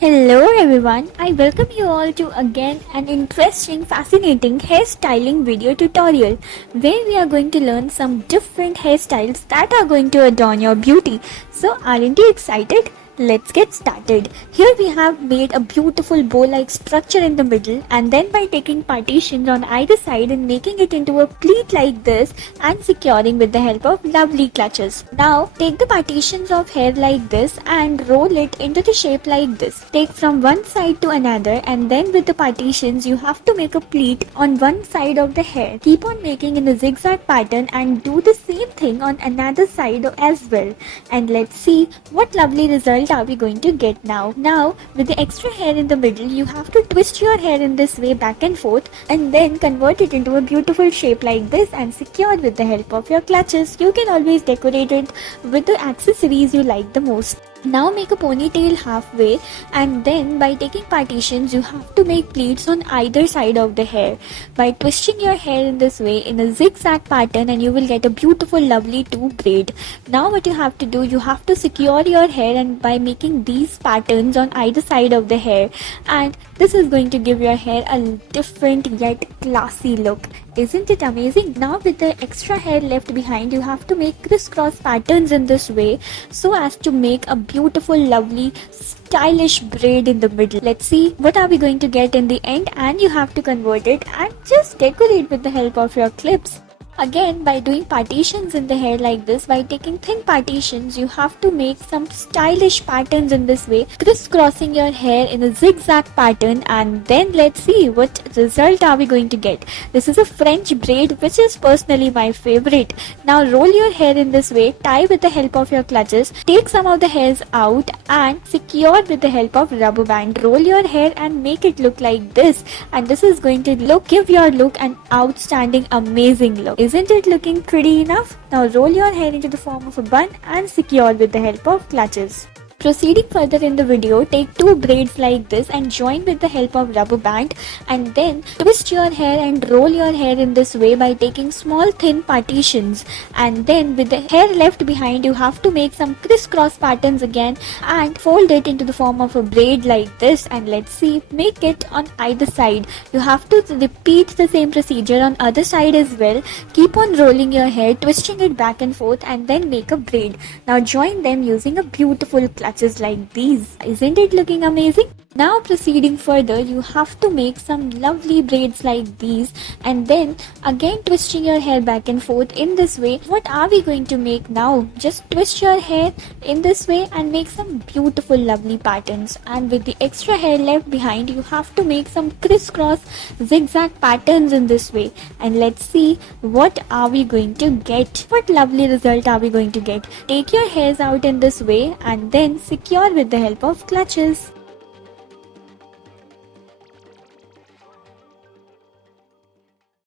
Hello everyone, I welcome you all to again an interesting, fascinating hairstyling video tutorial where we are going to learn some different hairstyles that are going to adorn your beauty. So aren't you excited? Let's get started. Here we have made a beautiful bow-like structure in the middle, and then by taking partitions on either side and making it into a pleat like this and securing with the help of lovely clutches. Now take the partitions of hair like this and roll it into the shape like this. Take from one side to another, and then with the partitions you have to make a pleat on one side of the hair. Keep on making in a zigzag pattern and do the same thing on another side as well. And let's see what lovely result are we going to get now. Now with the extra hair in the middle, you have to twist your hair in this way back and forth and then convert it into a beautiful shape like this and secure with the help of your clutches. You can always decorate it with the accessories you like the most. Now make a ponytail halfway, and then by taking partitions you have to make pleats on either side of the hair by twisting your hair in this way in a zigzag pattern, and you will get a beautiful lovely two braid. Now what you have to do, you have to secure your hair and by making these patterns on either side of the hair, and this is going to give your hair a different yet classy look. Isn't it amazing? Now with the extra hair left behind, you have to make crisscross patterns in this way so as to make a beautiful lovely stylish braid in the middle. Let's see what are we going to get in the end, and you have to convert it and just decorate with the help of your clips. Again, by doing partitions in the hair like this, by taking thin partitions, you have to make some stylish patterns in this way, crisscrossing your hair in a zigzag pattern, and then let's see what result are we going to get. This is a French braid, which is personally my favorite. Now roll your hair in this way, tie with the help of your clutches, take some of the hairs out and secure with the help of rubber band. Roll your hair and make it look like this, and this is going to give your look an outstanding, amazing look. Isn't it looking pretty enough? Now roll your hair into the form of a bun and secure with the help of clutches. Proceeding further in the video, take two braids like this and join with the help of rubber band, and then twist your hair and roll your hair in this way by taking small thin partitions, and then with the hair left behind you have to make some crisscross patterns again and fold it into the form of a braid like this, and let's see, make it on either side. You have to repeat the same procedure on other side as well. Keep on rolling your hair, twisting it back and forth, and then make a braid. Now join them using a beautiful clutches like these. Isn't it looking amazing? Now proceeding further, you have to make some lovely braids like these, and then again twisting your hair back and forth in this way. What are we going to make now? Just twist your hair in this way and make some beautiful lovely patterns, and with the extra hair left behind you have to make some crisscross zigzag patterns in this way, and let's see what are we going to get. What lovely result are we going to get? Take your hairs out in this way and then secure with the help of clutches.